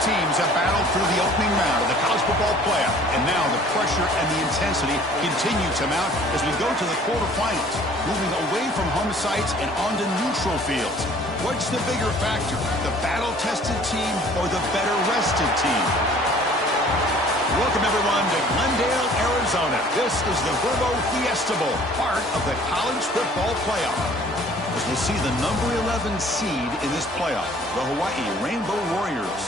teams have battled through the opening round of the college football playoff, and now the pressure and the intensity continue to mount as we go to the quarterfinals, moving away from home sites and onto neutral fields. What's the bigger factor, the battle-tested team or the better-rested team? Welcome, everyone, to Glendale, Arizona. This is the Verbo Fiesta Bowl, part of the college football playoff. As we'll see the number 11 seed in this playoff, the Hawaii Rainbow Warriors,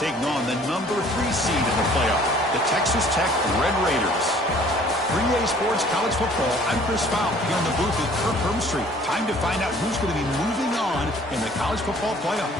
taking on the number 3 seed in the playoff, the Texas Tech Red Raiders. 3A Sports College Football, I'm Chris Fowl here in the booth with Kirk Hermstreet. Time to find out who's going to be moving on in the college football playoff.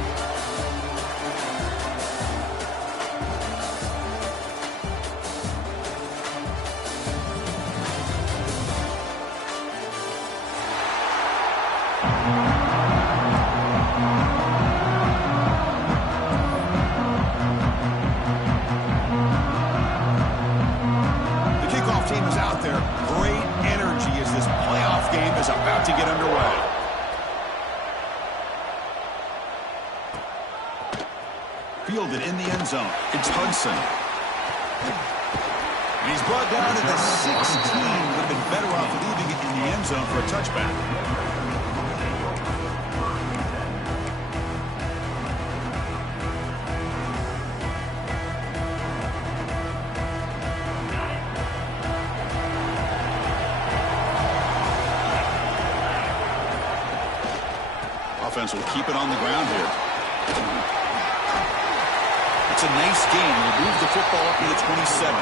Fielded in the end zone. It's Hudson. And he's brought down to the 16. Would have been better off leaving it in the end zone for a touchback. Offense will keep it on the ground here. It's a nice game. We'll move the football up to the 27.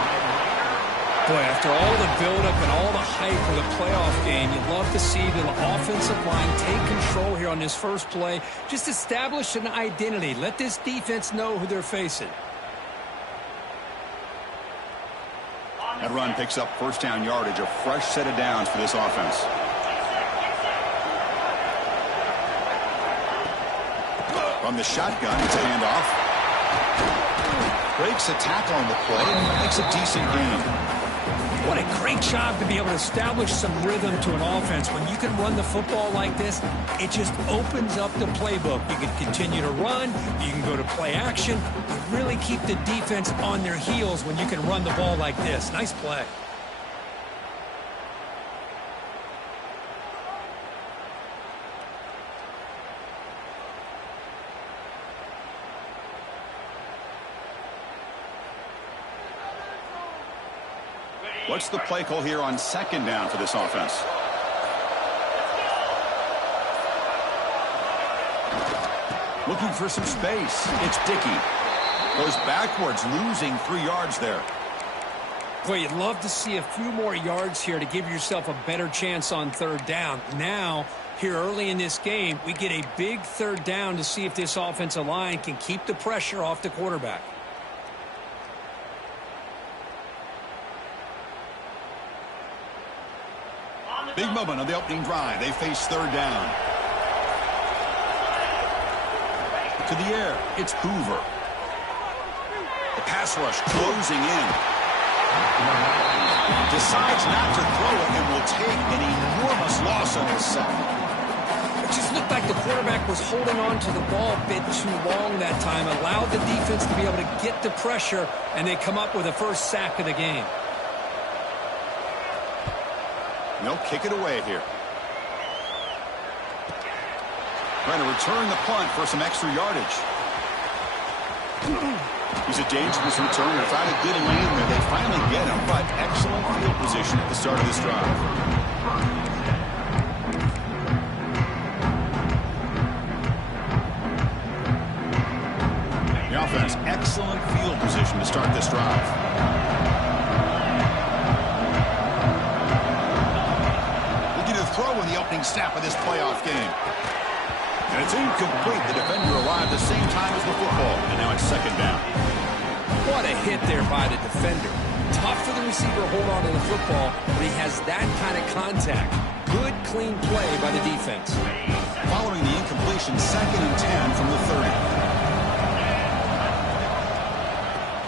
Boy, after all the buildup and all the hype for the playoff game, you'd love to see the offensive line take control here on this first play. Just establish an identity. Let this defense know who they're facing. That run picks up first down yardage, a fresh set of downs for this offense. From the shotgun, it's a handoff. Breaks a tackle on the play and makes a decent gain. What a great job to be able to establish some rhythm to an offense. When you can run the football like this, it just opens up the playbook. You can continue to run. You can go to play action. You really keep the defense on their heels when you can run the ball like this. Nice play. What's the play call here on second down for this offense? Looking for some space. It's Dickey. Goes backwards, losing 3 yards there. Boy, you'd love to see a few more yards here to give yourself a better chance on third down. Now, here early in this game, we get a big third down to see if this offensive line can keep the pressure off the quarterback. Big moment on the opening drive. They face third down. To the air, it's Hoover. The pass rush closing in. Decides not to throw it and will take an enormous loss on his sack. It just looked like the quarterback was holding on to the ball a bit too long that time. Allowed the defense to be able to get the pressure, and they come up with the first sack of the game. They'll kick it away here. Trying to return the punt for some extra yardage. He's a dangerous returner. Found a good lane there. They finally get him, but excellent field position at the start of this drive. The offense, excellent field position to start this drive. Throw in the opening snap of this playoff game. And it's incomplete. The defender arrived the same time as the football. And now it's second down. What a hit there by the defender. Tough for the receiver to hold on to the football, but he has that kind of contact. Good, clean play by the defense. Following the incompletion, 2nd and 10 from the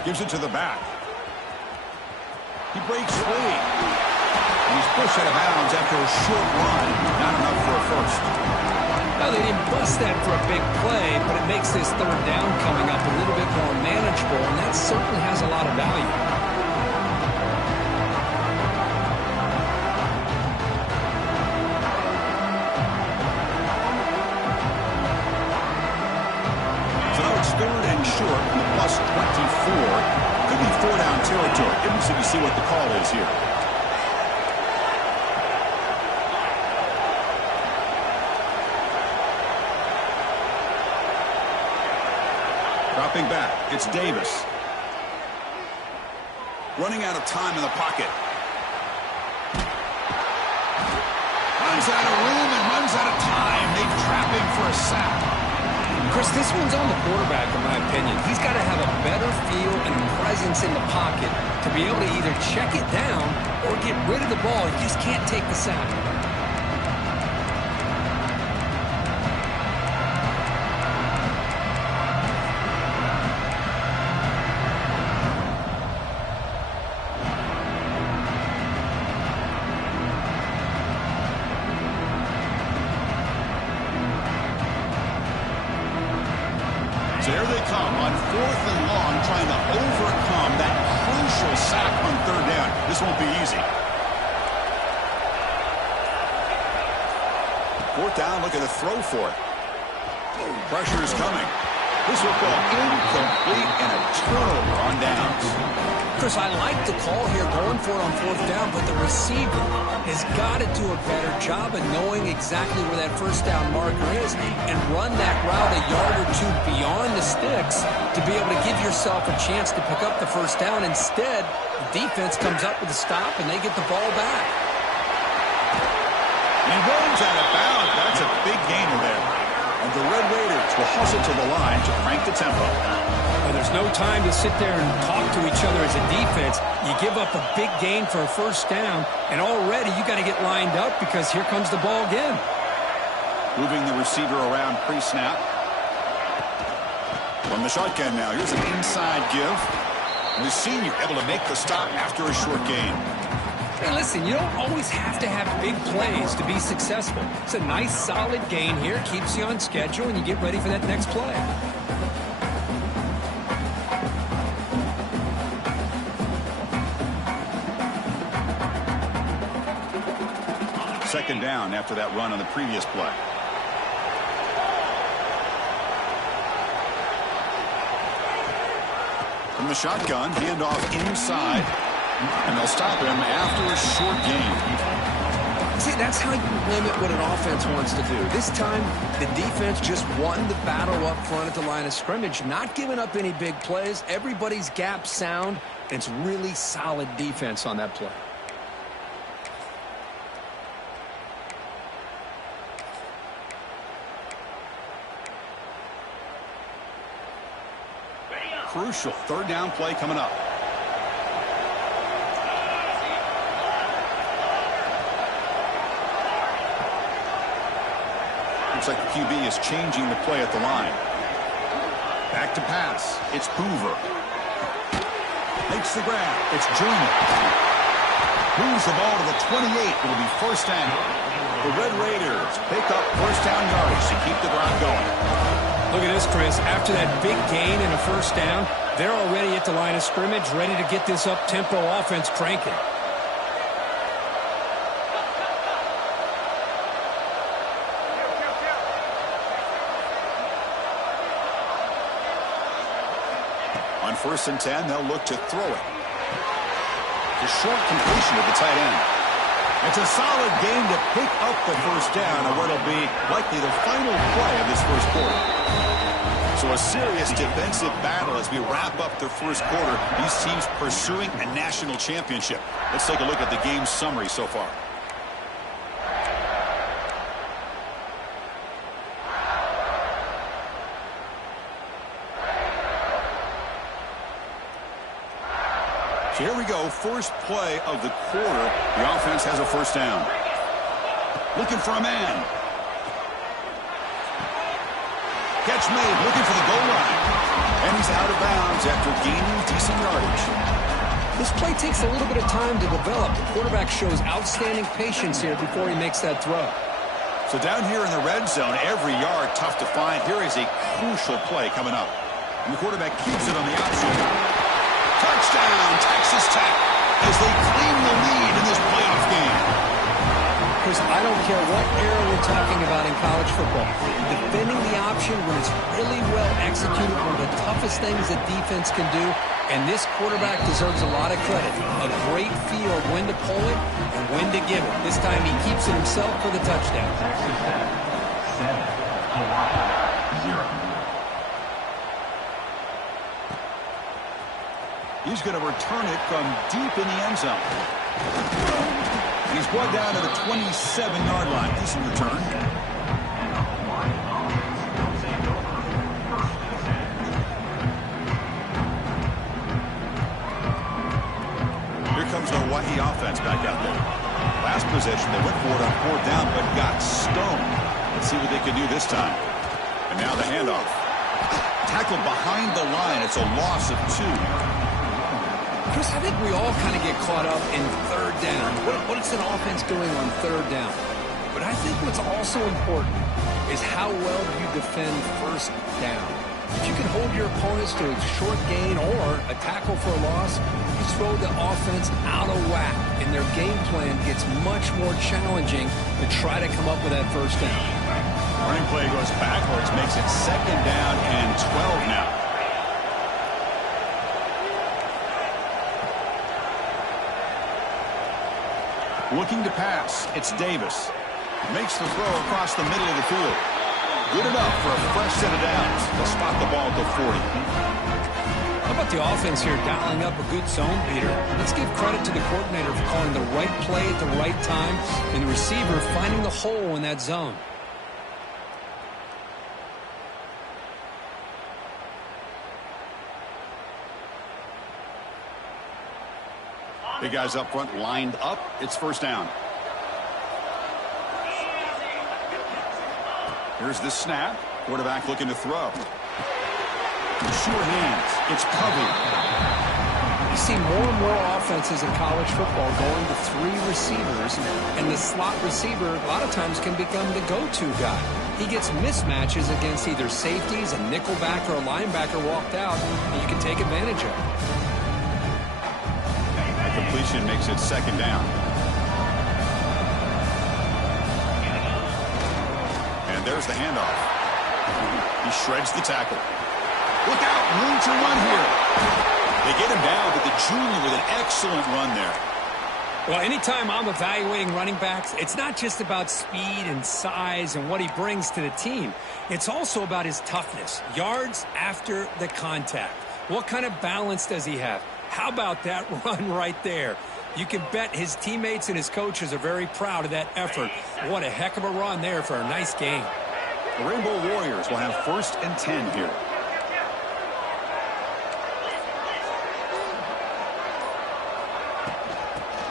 30. Gives it to the back. He breaks free. He's pushed out of bounds after a short run. Not enough for a first. Well, they didn't bust that for a big play, but it makes this third down coming up a little bit more manageable, and that certainly has a lot of value. So now it's third and short from the plus 24. Could be four-down territory. Interesting to see what the call is here. Dropping back, it's Davis. Running out of time in the pocket. Runs out of room and runs out of time. They trap him for a sack. Chris, this one's on the quarterback, in my opinion. He's got to have a better feel and presence in the pocket to be able to either check it down or get rid of the ball. He just can't take the sack. There they come on fourth and long, trying to overcome that crucial sack on third down. This won't be easy. Fourth down, look at the throw for it. Pressure is coming. This will go incomplete and a turnover on downs. Chris, I like the call here going for it on fourth down, but the receiver has got to do a better job of knowing exactly where that first down marker is and run that route a yard or two beyond the sticks to be able to give yourself a chance to pick up the first down. Instead, the defense comes up with a stop and they get the ball back. He runs out of bounds. That's a big gainer there. And the Red Raiders will hustle to the line to crank the tempo. Well, there's no time to sit there and talk to each other as a defense. You give up a big gain for a first down, and already you got to get lined up because here comes the ball again. Moving the receiver around pre-snap. From the shotgun now, here's an inside give. And the senior able to make the stop after a short gain. Hey, listen, you don't always have to have big plays to be successful. It's a nice, solid gain here. Keeps you on schedule, and you get ready for that next play. Second down after that run on the previous play. From the shotgun, handoff inside. And they'll stop him after a short gain. See, that's how you limit what an offense wants to do. This time, the defense just won the battle up front at the line of scrimmage, not giving up any big plays. Everybody's gap sound, and it's really solid defense on that play. Crucial third down play coming up. Looks like the QB is changing the play at the line. Back to pass. It's Hoover. Makes the grab. It's Junior. Moves the ball to the 28. It'll be first down. The Red Raiders pick up first down yardage to keep the drive going. Look at this, Chris. After that big gain and a first down, they're already at the line of scrimmage, ready to get this up-tempo offense cranking. On 1st and 10, they'll look to throw it. The short completion of the tight end. It's a solid game to pick up the first down on what will be likely the final play of this first quarter. So a serious defensive battle as we wrap up the first quarter. These teams pursuing a national championship. Let's take a look at the game summary so far. Here we go, first play of the quarter. The offense has a first down. Looking for a man. Catch made, looking for the goal line. And he's out of bounds after gaining decent yardage. This play takes a little bit of time to develop. The quarterback shows outstanding patience here before he makes that throw. So down here in the red zone, every yard tough to find. Here is a crucial play coming up. And the quarterback keeps it on the outside. Touchdown, Texas Tech, as they claim the lead in this playoff game. Chris, I don't care what era we're talking about in college football. Defending the option when it's really well executed, one of the toughest things that defense can do. And this quarterback deserves a lot of credit. A great feel of when to pull it and when to give it. This time he keeps it himself for the touchdown. He's going to return it from deep in the end zone. He's brought down to the 27-yard line. Decent return. Here comes the Hawaii offense back out there. Last possession, they went for it on 4th down, but got stoned. Let's see what they can do this time. And now the handoff. Tackled behind the line. It's a loss of 2. Chris, I think we all kind of get caught up in 3rd down. What is an offense doing on 3rd down? But I think what's also important is how well you defend 1st down. If you can hold your opponents to a short gain or a tackle for a loss, you throw the offense out of whack, and their game plan gets much more challenging to try to come up with that 1st down. Running play goes backwards, makes it 2nd down and 12 now. Looking to pass, it's Davis. Makes the throw across the middle of the field. Good enough for a fresh set of downs. They'll spot the ball at the 40. How about the offense here dialing up a good zone beater? Let's give credit to the coordinator for calling the right play at the right time and the receiver finding the hole in that zone. Big guys up front lined up. It's 1st down. Here's the snap. Quarterback looking to throw. Sure hands. It's Covey. You see more and more offenses in college football going to 3 receivers, and the slot receiver a lot of times can become the go-to guy. He gets mismatches against either safeties, a nickelback, or a linebacker walked out, and you can take advantage of it. Completion makes it 2nd down. And there's the handoff. He shreds the tackle. Look out, room to run here. They get him down, but the junior with an excellent run there. Well, anytime I'm evaluating running backs, it's not just about speed and size and what he brings to the team. It's also about his toughness, yards after the contact. What kind of balance does he have? How about that run right there? You can bet his teammates and his coaches are very proud of that effort. What a heck of a run there for a nice game. The Rainbow Warriors will have 1st and 10 here.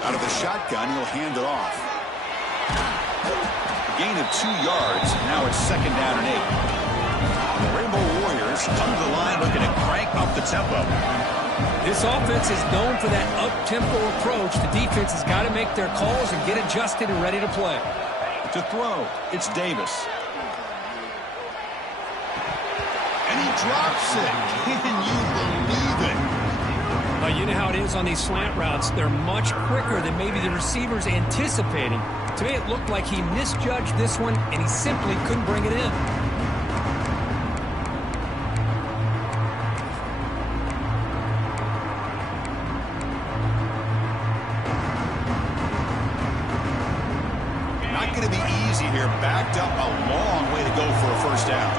Out of the shotgun, he'll hand it off. A gain of 2 yards. Now it's 2nd down and 8. The Rainbow Warriors come to the line looking to crank up the tempo. This offense is known for that up-tempo approach. The defense has got to make their calls and get adjusted and ready to play. To throw, it's Davis. And he drops it. Can you believe it? You know how it is on these slant routes. They're much quicker than maybe the receiver's anticipating. To me, it looked like he misjudged this one, and he simply couldn't bring it in. Not going to be easy here. Backed up a long way to go for a 1st down.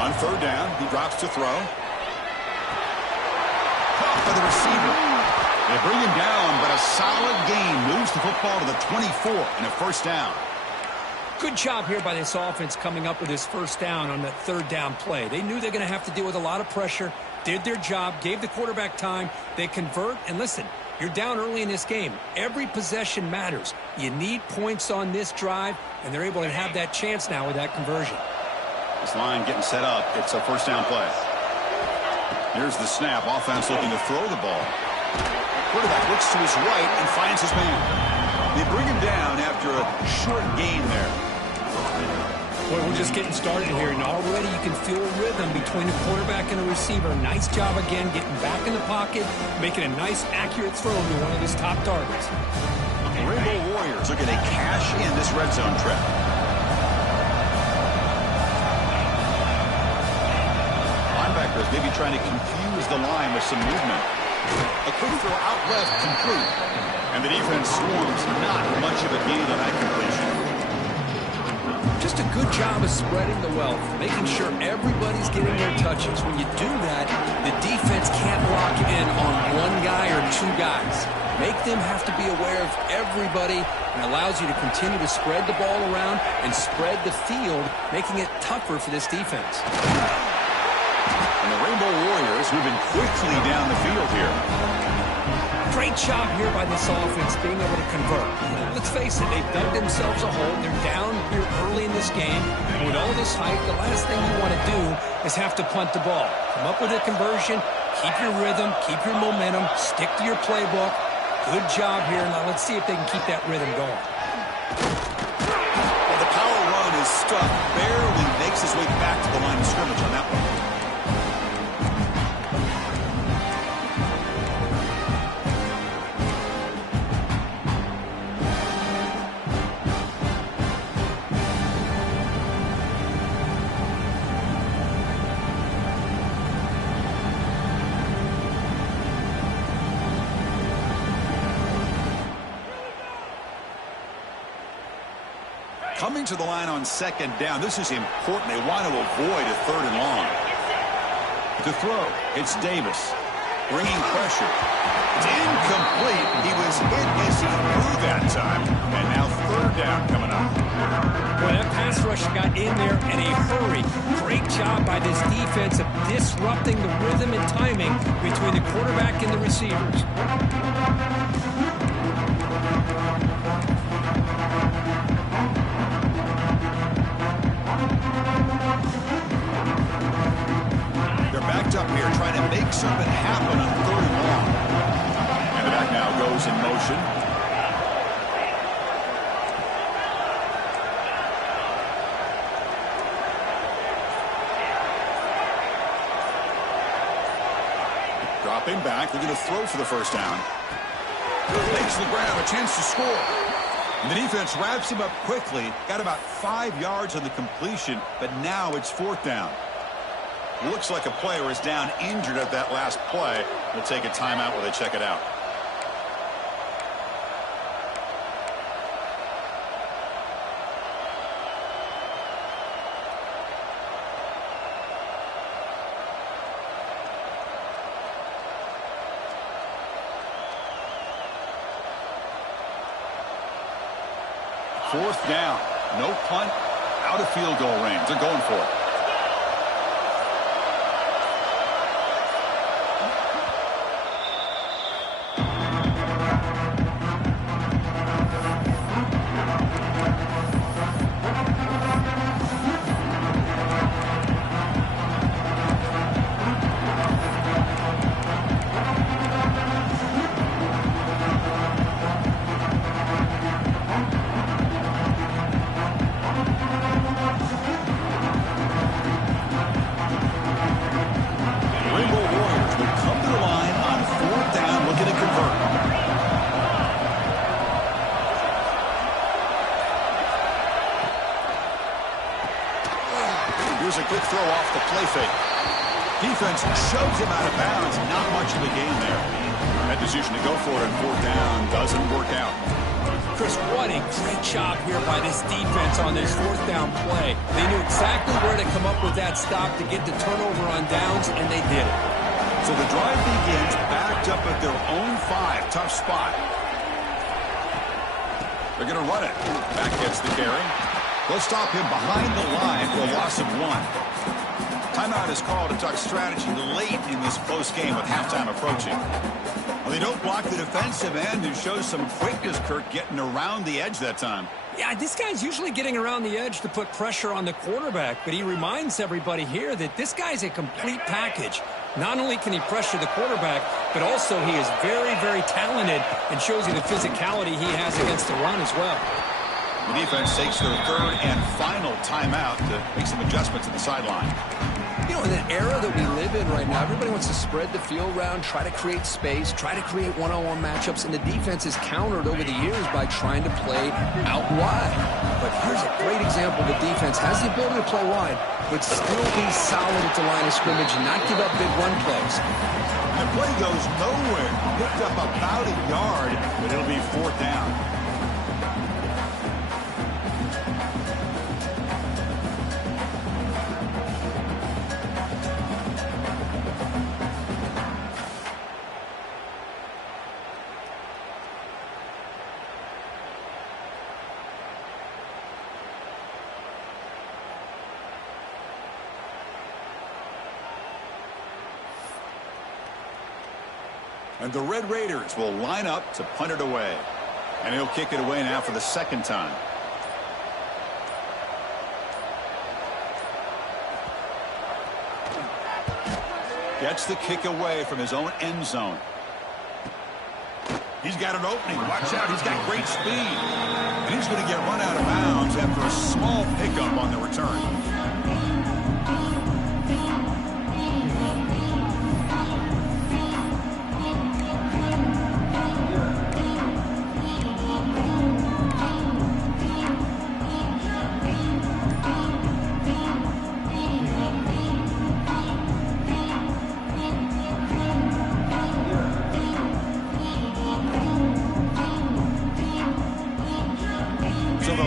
On 3rd down, he drops to throw. For the receiver. They bring him down, but a solid gain moves the football to the 24 and a 1st down. Good job here by this offense coming up with this 1st down on that 3rd down play. They knew they're going to have to deal with a lot of pressure, did their job, gave the quarterback time. They convert, and listen, you're down early in this game. Every possession matters. You need points on this drive, and they're able to have that chance now with that conversion. This line getting set up. It's a 1st down play. Here's the snap. Offense looking to throw the ball. Quarterback looks to his right and finds his man. They bring him down after a short gain there. Well, we're just getting started here, and already you can feel a rhythm between the quarterback and the receiver. Nice job again getting back in the pocket, making a nice, accurate throw to one of his top targets. The Rainbow Warriors are going to cash in this red zone trap. Linebackers maybe trying to confuse the line with some movement. A quick throw out left, complete. And the defense swarms, not much of a gain on that completion. Just a good job of spreading the wealth, making sure everybody's getting their touches. When you do that, the defense can't lock in on one guy or two guys. Make them have to be aware of everybody, and allows you to continue to spread the ball around and spread the field, making it tougher for this defense. And the Rainbow Warriors moving quickly down the field here. Great job here by this offense being able to convert. Let's face it, they've dug themselves a hole. They're down here early in this game. And with all this hype, the last thing you want to do is have to punt the ball. Come up with a conversion, keep your rhythm, keep your momentum, stick to your playbook. Good job here. Now let's see if they can keep that rhythm going. Well, the power run is stuck. Barely makes his way back to the line of scrimmage on that one. Coming to the line on second down. This is important. They want to avoid a third and long. To throw, it's Davis. Bringing pressure. It's incomplete. He was hit as he threw that time. And now third down coming up. Well, that pass rusher got in there in a hurry. Great job by this defense of disrupting the rhythm and timing between the quarterback and the receivers. Backed up here, trying to make something happen on third and long. And the back now goes in motion. Dropping back, they're going to throw for the first down. Makes the grab, a chance to score. And the defense wraps him up quickly. Got about 5 yards on the completion, but now it's fourth down. Looks like a player is down injured at that last play. We'll take a timeout while they check it out. Fourth down. No punt. Out of field goal range. They're going for it. Here's a quick throw off the play fake. Defense shoves him out of bounds. Not much of a gain there. That decision to go for it on fourth down doesn't work out. Chris, what a great job here by this defense on this fourth down play. They knew exactly where to come up with that stop to get the turnover on downs, and they did it. So the drive begins backed up at their own 5. Tough spot. They're going to run it. Back gets the carry. They'll stop him behind the line for a loss of 1. Timeout is called to talk strategy late in this close game with halftime approaching. Well, they don't block the defensive end, who shows some quickness, Kirk, getting around the edge that time. Yeah, this guy's usually getting around the edge to put pressure on the quarterback, but he reminds everybody here that this guy's a complete package. Not only can he pressure the quarterback, but also he is very, very talented and shows you the physicality he has against the run as well. The defense takes their third and final timeout to make some adjustments at the sideline. You know, in the era that we live in right now, everybody wants to spread the field around, try to create space, try to create one-on-one matchups, and the defense is countered over the years by trying to play out wide. But here's a great example. The defense has the ability to play wide, but still be solid at the line of scrimmage and not give up big run plays. The play goes nowhere. Picked up about a yard, but it'll be fourth down. And the Red Raiders will line up to punt it away. And he'll kick it away now for the second time. Gets the kick away from his own end zone. He's got an opening. Watch out. He's got great speed. And he's going to get run out of bounds after a small pickup on the return.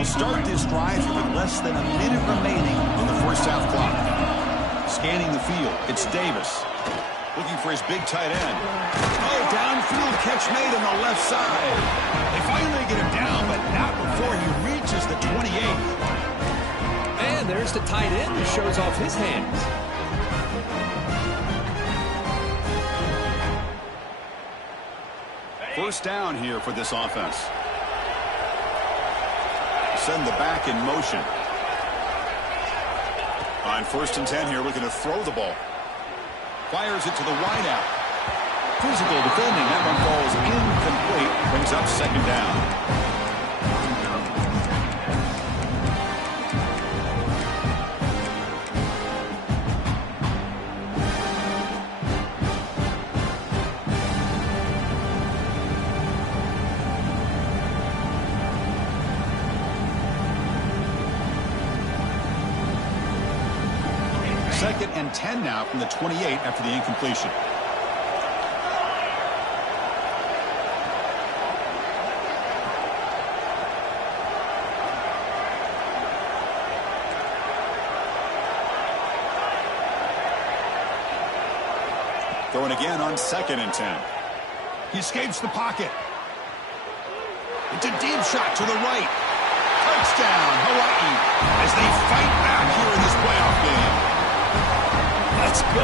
Start this drive here with less than a minute remaining on the first half clock. Scanning the field, it's Davis. Looking for his big tight end. Oh, downfield catch made on the left side. They finally get him down, but not before he reaches the 28. And there's the tight end who shows off his hands. First down here for this offense. Send the back in motion. On 1st and 10 here, looking to throw the ball. Fires it to the wideout. Physical defending. That one falls incomplete. Brings up second down. Second and 10 now from the 28 after the incompletion. Throwing again on 2nd and 10. He escapes the pocket. It's a deep shot to the right. Touchdown, Hawaii, as they fight back here in this playoff game. Let's go.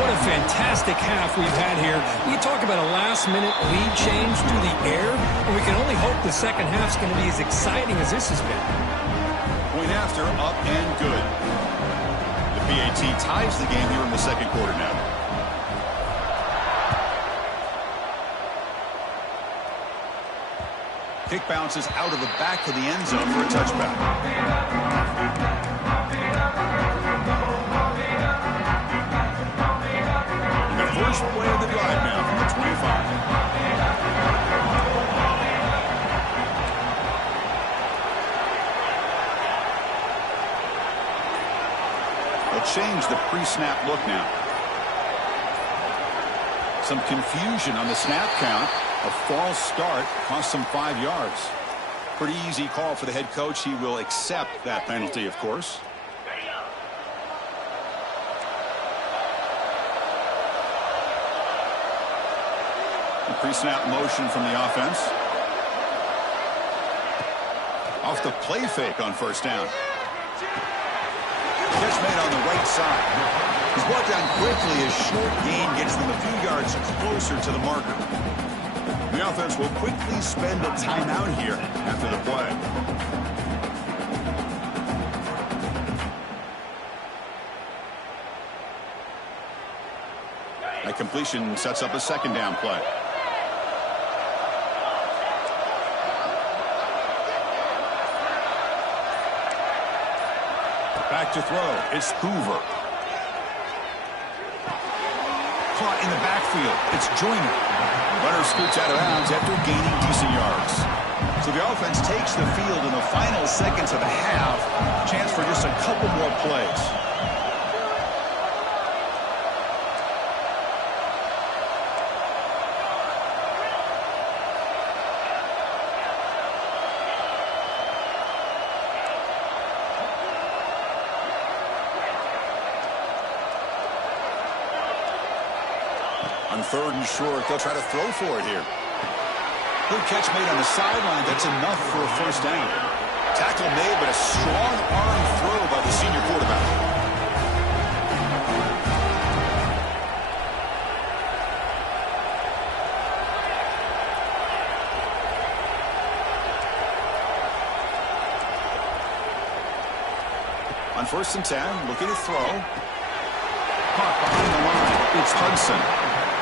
What a fantastic half we've had here. We talk about a last-minute lead change through the air, and we can only hope the second half's going to be as exciting as this has been. Point after, up and good. The PAT ties the game here in the second quarter now. Kick bounces out of the back of the end zone for a touchback. First play of the drive now from the 25. They'll change the pre-snap look now. Some confusion on the snap count. A false start cost them 5 yards. Pretty easy call for the head coach. He will accept that penalty, of course. Pre-snap motion from the offense. Off the play fake on first down. Catch made on the right side. He's brought down quickly as short gain gets them a few yards closer to the marker. The offense will quickly spend a timeout here after the play. completion sets up a second down play. Back to throw. It's Hoover. Caught in the backfield. It's Joyner. Runner scoots out of bounds after gaining decent yards. So the offense takes the field in the final seconds of the half. Chance for just a couple more plays. On 3rd and short, they'll try to throw for it here. Good catch made on the sideline. That's enough for a first down. Tackle made, but a strong arm throw by the senior quarterback. On 1st and 10, looking to throw. Caught behind the line. It's Hudson.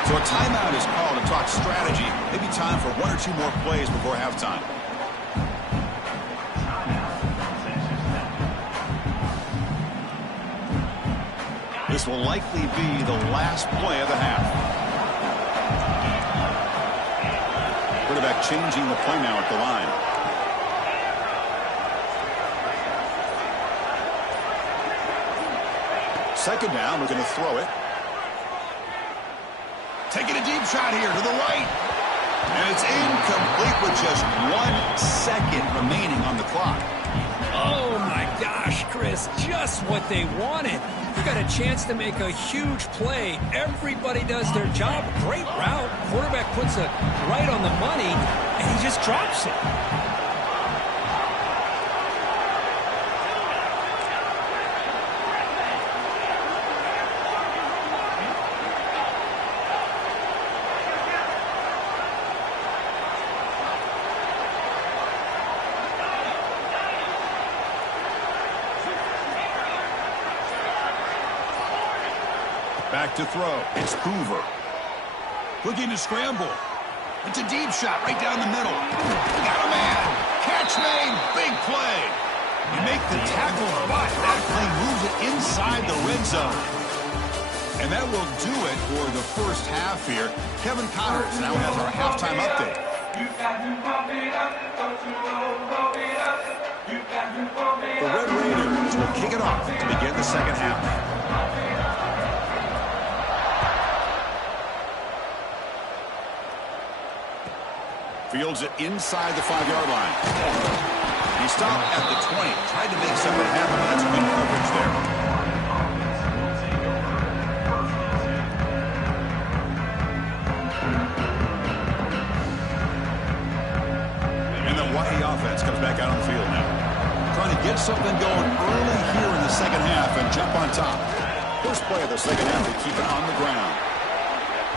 So a timeout is called to talk strategy. Maybe time for 1 or 2 more plays before halftime. This will likely be the last play of the half. Quarterback changing the play now at the line. Second down, we're going to throw it. Taking a deep shot here to the right. And it's incomplete with just 1 second remaining on the clock. Oh, my gosh, Chris, just what they wanted. You got a chance to make a huge play. Everybody does their job. Great route. Quarterback puts it right on the money, and he just drops it. Back to throw. It's Hoover. Looking to scramble. It's a deep shot right down the middle. Got a man. Catch made. Big play. You make the tackle, but that play moves it inside the red zone. And that will do it for the first half here. Kevin Connors now has our halftime update. The Red Raiders will kick it off to begin the second half. Fields it inside the 5-yard line. He stopped at the 20. Tried to make something happen, but that's good coverage there. And the Hawaii offense comes back out on the field now. Trying to get something going early here in the second half and jump on top. First play of the second half to keep it on the ground.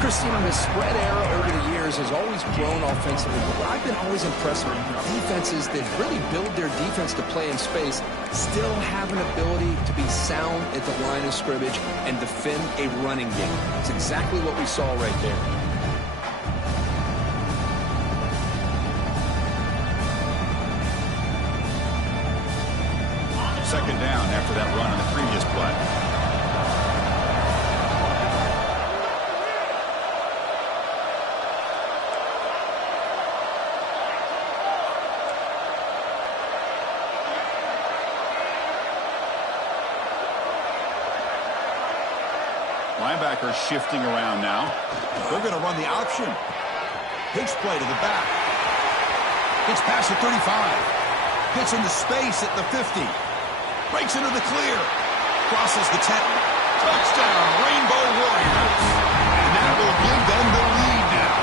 Christine, the spread era over the years has always grown offensively, but what I've been always impressed with defenses that really build their defense to play in space still have an ability to be sound at the line of scrimmage and defend a running game. It's exactly what we saw right there. Second down after that run on the previous play. Linebackers shifting around now. They're going to run the option. Pitch play to the back. Gets past the 35. Gets into space at the 50. Breaks into the clear. Crosses the 10. Touchdown, Rainbow Warriors. And that will give them the lead now.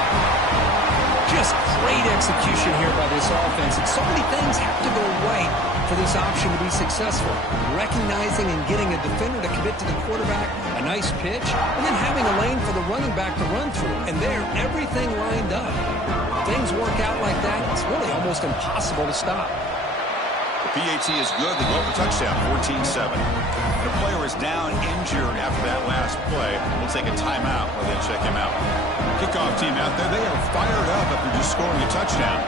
Just great execution here by this offense. And so many things have to go right for this option to be successful. Recognizing and getting a defender to commit to the quarterback, a nice pitch, and then having a lane for the running back to run through. And there, everything lined up. Things work out like that, it's really almost impossible to stop. The PAT is good. They go up a touchdown, 14-7. The player is down injured after that last play. We'll take a timeout while they check him out. Kickoff team out there, they are fired up after just scoring a touchdown.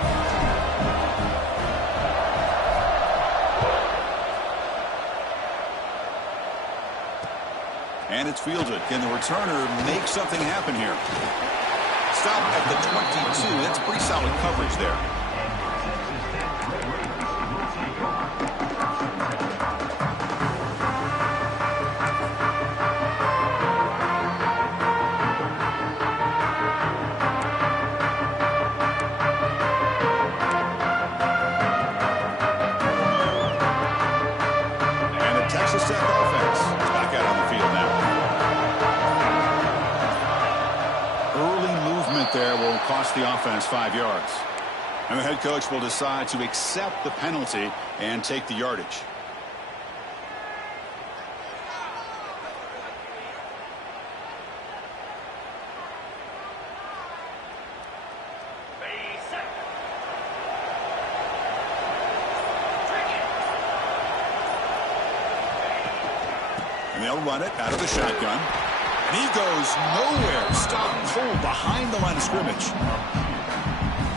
And it's fielded. Can the returner make something happen here? Stop at the 22. That's pretty solid coverage there. There will cost the offense 5 yards. And the head coach will decide to accept the penalty and take the yardage. And they'll run it out of the shotgun. And he goes nowhere. Stop cold behind the line of scrimmage.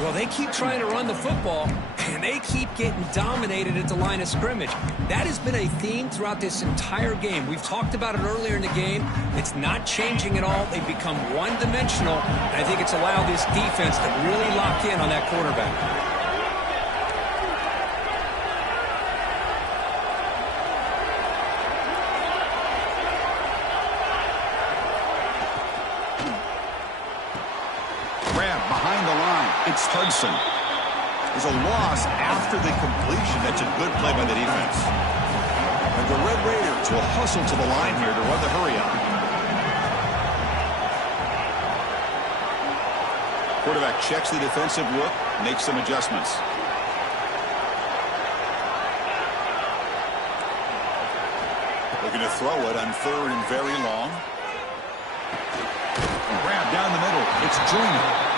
Well, they keep trying to run the football, and they keep getting dominated at the line of scrimmage. That has been a theme throughout this entire game. We've talked about it earlier in the game. It's not changing at all. They've become one-dimensional, and I think it's allowed this defense to really lock in on that quarterback. It's Hudson. There's a loss after the completion. That's a good play by the defense. And the Red Raiders will hustle to the line here to run the hurry up. Quarterback checks the defensive look, makes some adjustments. Looking to throw it on 3rd and very long. Grab down the middle. It's Joyner.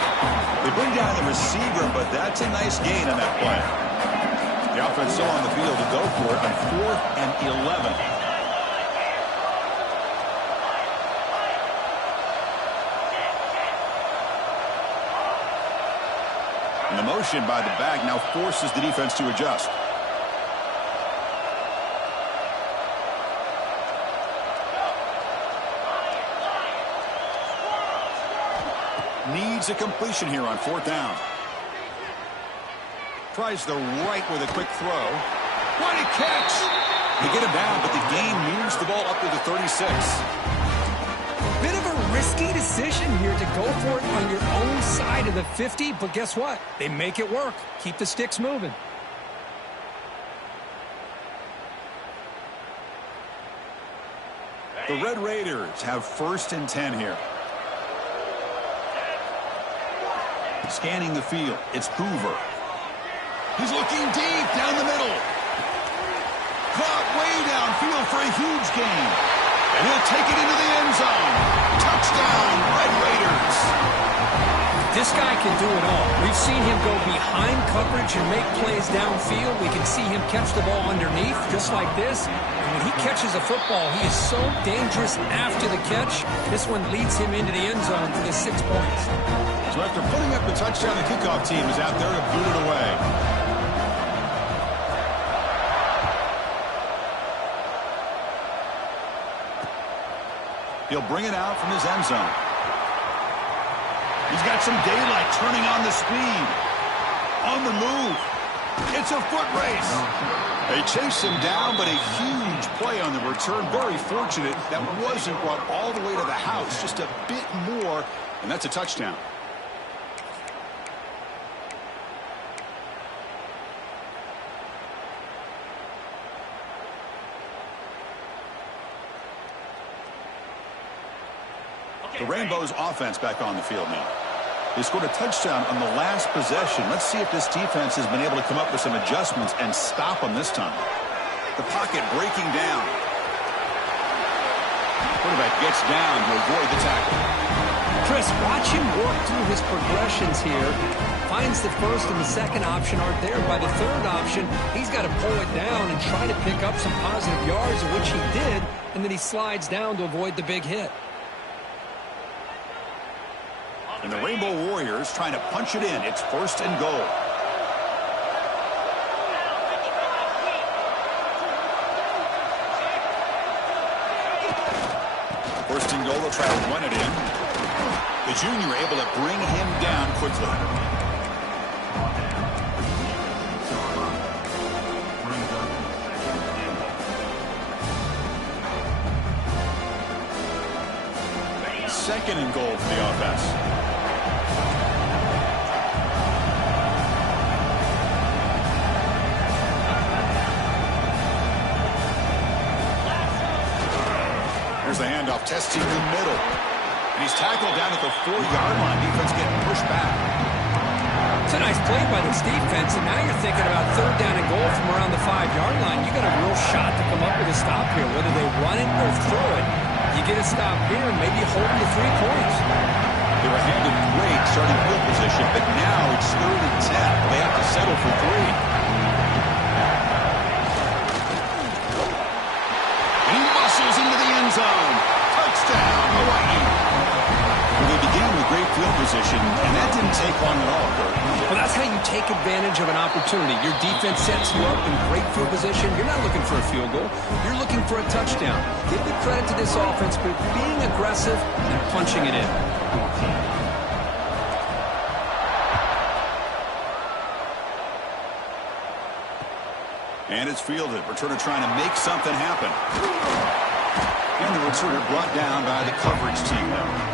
They bring down the receiver, but that's a nice gain on that play. The offense still on the field to go for it on 4th and 11. And the motion by the back now forces the defense to adjust. Needs a completion here on 4th down. Tries the right with a quick throw. What a catch! They get him down, but the gain moves the ball up to the 36. Bit of a risky decision here to go for it on your own side of the 50, but guess what? They make it work. Keep the sticks moving. The Red Raiders have 1st and 10 here. Scanning the field, it's Hoover. He's looking deep down the middle. Caught way downfield for a huge gain. And he'll take it into the end zone. Touchdown, Red Raiders. This guy can do it all. We've seen him go behind coverage and make plays downfield. We can see him catch the ball underneath, just like this. And when he catches a football, he is so dangerous after the catch. This one leads him into the end zone for the 6 points. So after putting up the touchdown, the kickoff team is out there to boot it away. He'll bring it out from his end zone. He's got some daylight, turning on the speed. On the move. It's a foot race. They chase him down, but a huge play on the return. Very fortunate that wasn't brought all the way to the house. Just a bit more, and that's a touchdown. The Rainbows offense back on the field now. They scored a touchdown on the last possession. Let's see if this defense has been able to come up with some adjustments and stop them this time. The pocket breaking down. Quarterback gets down to avoid the tackle. Chris, watch him work through his progressions here. Finds the first and the second option aren't there. By the third option, he's got to pull it down and try to pick up some positive yards, of which he did, and then he slides down to avoid the big hit. And the Rainbow Warriors trying to punch it in. It's 1st and goal. First and goal, they'll try to run it in. The junior able to bring him down quickly. Second and goal for the offense. Here's the handoff, testing the middle. And he's tackled down at the 4-yard line. Defense getting pushed back. It's a nice play by this defense, and now you're thinking about 3rd down and goal from around the 5-yard line. You got a real shot to come up with a stop here, whether they run it or throw it. You get a stop here, maybe you hold them to 3 points. They were handed great starting field position, but now it's 3rd and 10. They have to settle for 3. And he muscles into the end zone. Touchdown, Hawaii. Well, they began with great field position, and that didn't take long at all, Kurt. Well, that's how you take advantage of an opportunity. Your defense sets you up in great field position. You're not looking for a field goal. You're looking for a touchdown. Give the credit to this offense for being aggressive and punching it in. And it's fielded. Returner trying to make something happen. And the returner brought down by the coverage team there.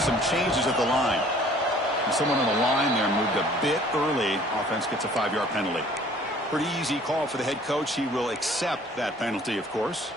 Some changes at the line. And someone on the line there moved a bit early. Offense gets a 5-yard penalty. Pretty easy call for the head coach. He will accept that penalty, of course.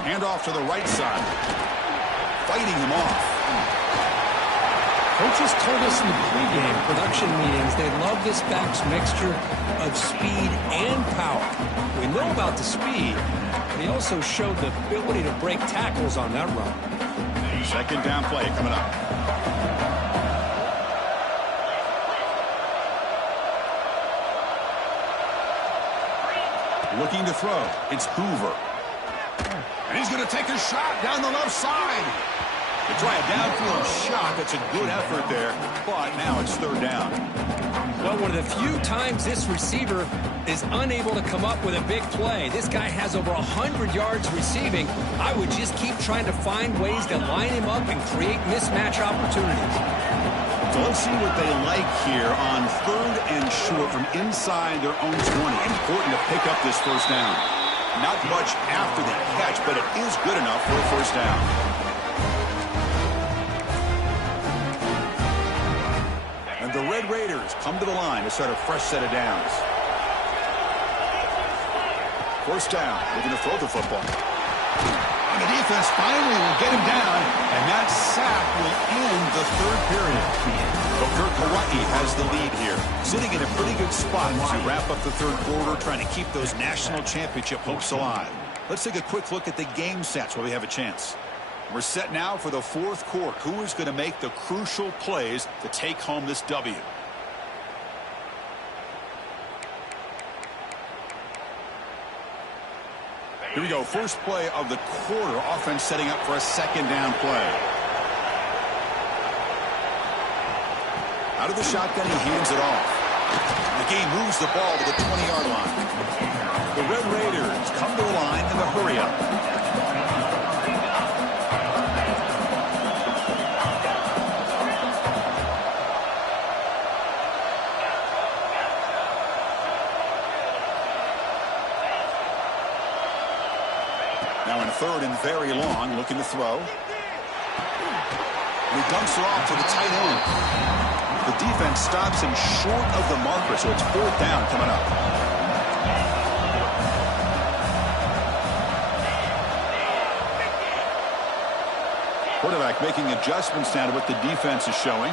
Hand off to the right side. Fighting him off. Coaches told us in the pregame production meetings they love this back's mixture of speed and power. We know about the speed, but he also showed the ability to break tackles on that run. 2nd down play coming up. Looking to throw. It's Hoover. And he's going to take a shot down the left side. They try a downfield shot. That's a good effort there. But now it's 3rd down. Well, one of the few times this receiver is unable to come up with a big play. This guy has over 100 yards receiving. I would just keep trying to find ways to line him up and create mismatch opportunities. So let's see what they like here on 3rd and short from inside their own 20. Important to pick up this 1st down. Not much after the catch, but it is good enough for a 1st down. And the Red Raiders come to the line to start a fresh set of downs. 1st down, looking to throw the football. And the defense finally will get him down, and that sack will end the 3rd period. So Kirk, Hawaii has the lead here, sitting in a pretty good spot as we wrap up the 3rd quarter, trying to keep those national championship hopes alive. Let's take a quick look at the game sets while we have a chance. We're set now for the 4th quarter. Who is going to make the crucial plays to take home this W? Here we go. First play of the quarter. Offense setting up for a 2nd down play. Out of the shotgun, he hands it off. The game moves the ball to the 20-yard line. The Red Raiders come to the line in the hurry-up. Now in third and very long, looking to throw. He dumps her off to the tight end. The defense stops him short of the marker, so it's fourth down coming up. Quarterback making adjustments now to what the defense is showing.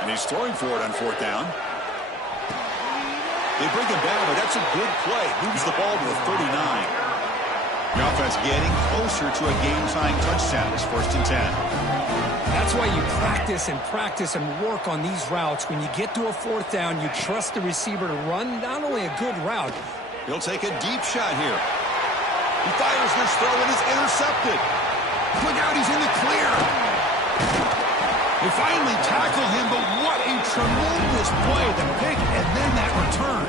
And he's throwing for it on fourth down. They bring him down, but that's a good play. Moves the ball to the 39. The offense getting closer to a game-tying touchdown. It's first and 10. That's why you practice and work on these routes. When you get to a fourth down, you trust the receiver to run not only a good route. He'll take a deep shot here. He fires this throw and is intercepted. Look out, he's in the clear. They finally tackle him, but what a tremendous play. The pick and then that return.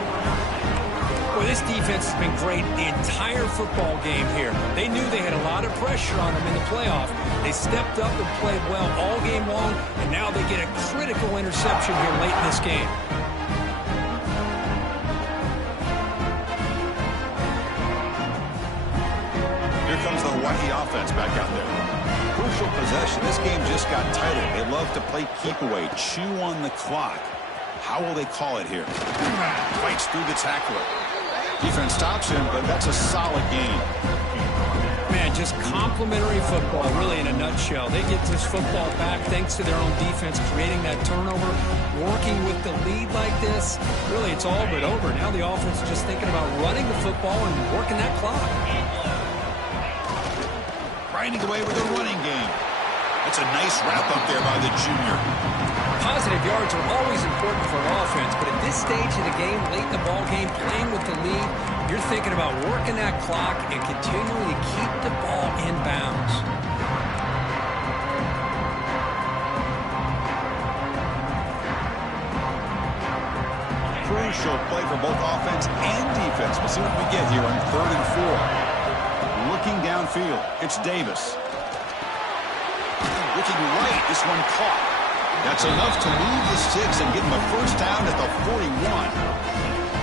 Well, this defense has been great the entire football game here. They knew they had a lot of pressure on them in the playoff. They stepped up and played well all game long, and now they get a critical interception here late in this game. Here comes the Hawaii offense back out there. Crucial possession. This game just got tighter. They love to play keep away, chew on the clock. How will they call it here? Fights through the tackler. Defense stops him, but that's a solid game. Man, just complimentary football, really, in a nutshell. They get this football back thanks to their own defense, creating that turnover, working with the lead like this. Really, it's all but over. Now the offense is just thinking about running the football and working that clock. Grinding away with a running game. That's a nice wrap up there by the junior. Positive yards are always important for an offense, but at this stage of the game, late in the ball game, playing with the lead, you're thinking about working that clock and continuing to keep the ball in bounds. Crucial play for both offense and defense. We'll see what we get here on third and 4. Looking downfield, it's Davis. Looking right, this one caught. That's enough to move the sticks and get him a first down at the 41.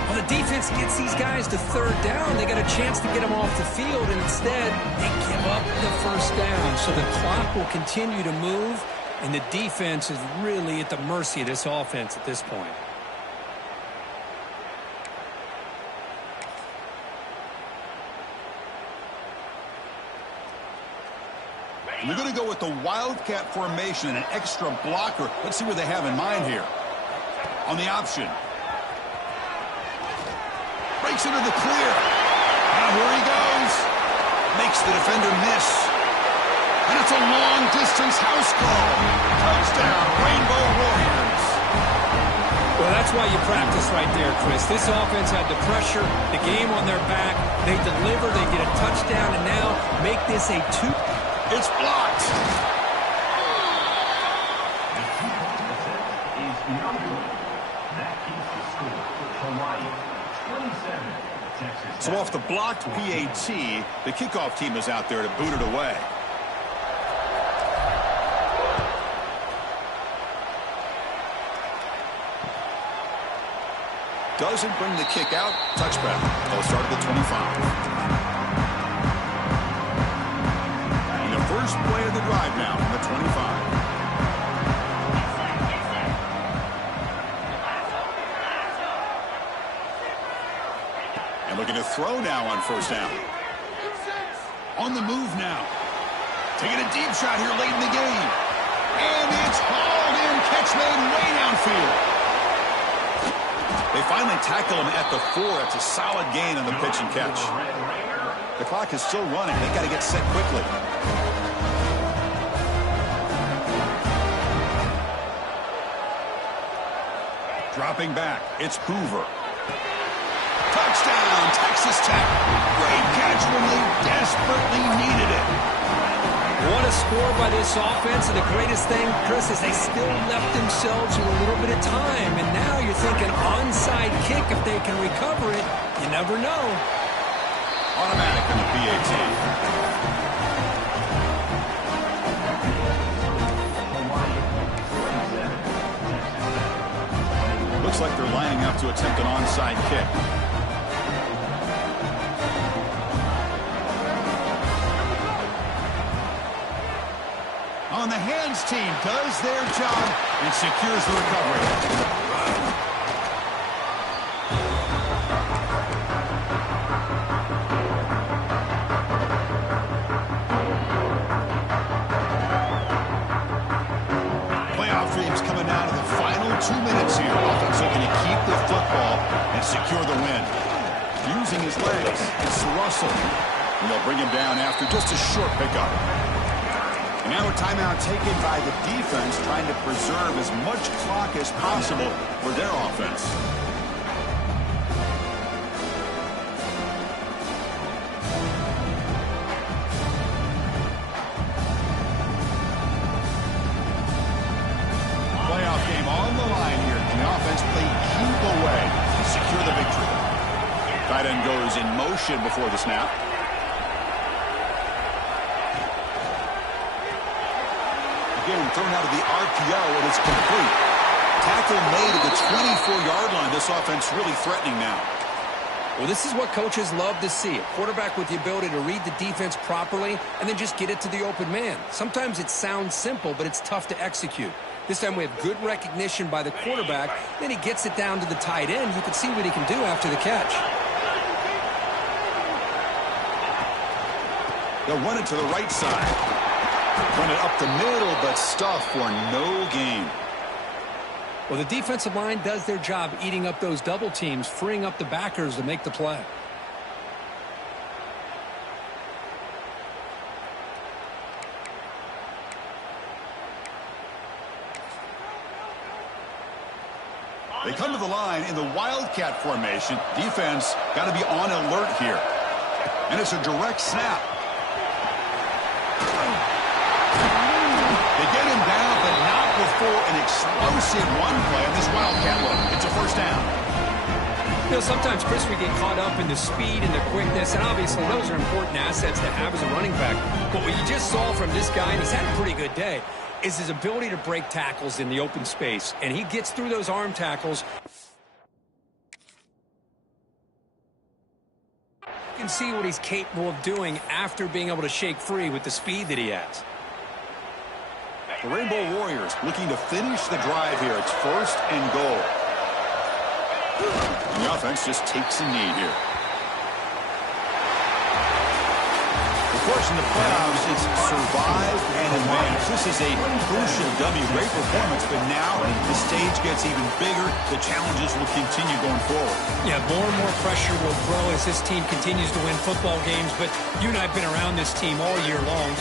Well, the defense gets these guys to third down. They got a chance to get them off the field, and instead they give up the first down. So the clock will continue to move, and the defense is really at the mercy of this offense at this point. We're going to go with the Wildcat formation and an extra blocker. Let's see what they have in mind here. On the option. Breaks into the clear. And here he goes. Makes the defender miss. And it's a long-distance house call. Touchdown, Rainbow Warriors. Well, that's why you practice right there, Chris. This offense had the pressure, the game on their back. They deliver, they get a touchdown, and now make this a 2. It's blocked. So off the blocked PAT, the kickoff team is out there to boot it away. Doesn't bring the kick out. Touchback. They'll start at the 25. First play of the drive now from the 25. And looking to throw now on first down. On the move now. Taking a deep shot here late in the game. And it's hauled in. Catch made way downfield. They finally tackle him at the 4. It's a solid gain on the pitch and catch. The clock is still running. They got to get set quickly. Dropping back, it's Hoover. Touchdown, Texas Tech. Great catch when they desperately needed it. What a score by this offense, and the greatest thing, Chris, is they still left themselves with a little bit of time, and now you're thinking onside kick if they can recover it. You never know. Automatic on the PAT. Looks like they're lining up to attempt an onside kick. On the hands team does their job and secures the recovery. Coming down to the final 2 minutes here. Offense looking to keep the football and secure the win. Using his legs, it's Russell. And they'll bring him down after just a short pickup. And now a timeout taken by the defense, trying to preserve as much clock as possible for their offense. Tight end goes in motion before the snap. Again, thrown out of the RPO, and it's complete. Tackle made at the 24-yard line. This offense really threatening now. Well, this is what coaches love to see. A quarterback with the ability to read the defense properly and then just get it to the open man. Sometimes it sounds simple, but it's tough to execute. This time we have good recognition by the quarterback. Then he gets it down to the tight end. You can see what he can do after the catch. They'll run it to the right side. Run it up the middle, but stuff for no gain. Well, the defensive line does their job eating up those double teams, freeing up the backers to make the play. They come to the line in the Wildcat formation. Defense got to be on alert here. And it's a direct snap. They get him down, but not before an explosive run play on this Wildcat look. It's a first down. You know, sometimes, Chris, we get caught up in the speed and the quickness, and obviously those are important assets to have as a running back. But what you just saw from this guy, and he's had a pretty good day, is his ability to break tackles in the open space. And he gets through those arm tackles. You can see what he's capable of doing after being able to shake free with the speed that he has. The Rainbow Warriors looking to finish the drive here. It's first and goal. And the offense just takes a knee here. Of course, in the playoffs, it's survive and advance. This is a crucial W. Great performance, but now the stage gets even bigger. The challenges will continue going forward. Yeah, more and more pressure will grow as this team continues to win football games, but you and I have been around this team all year long.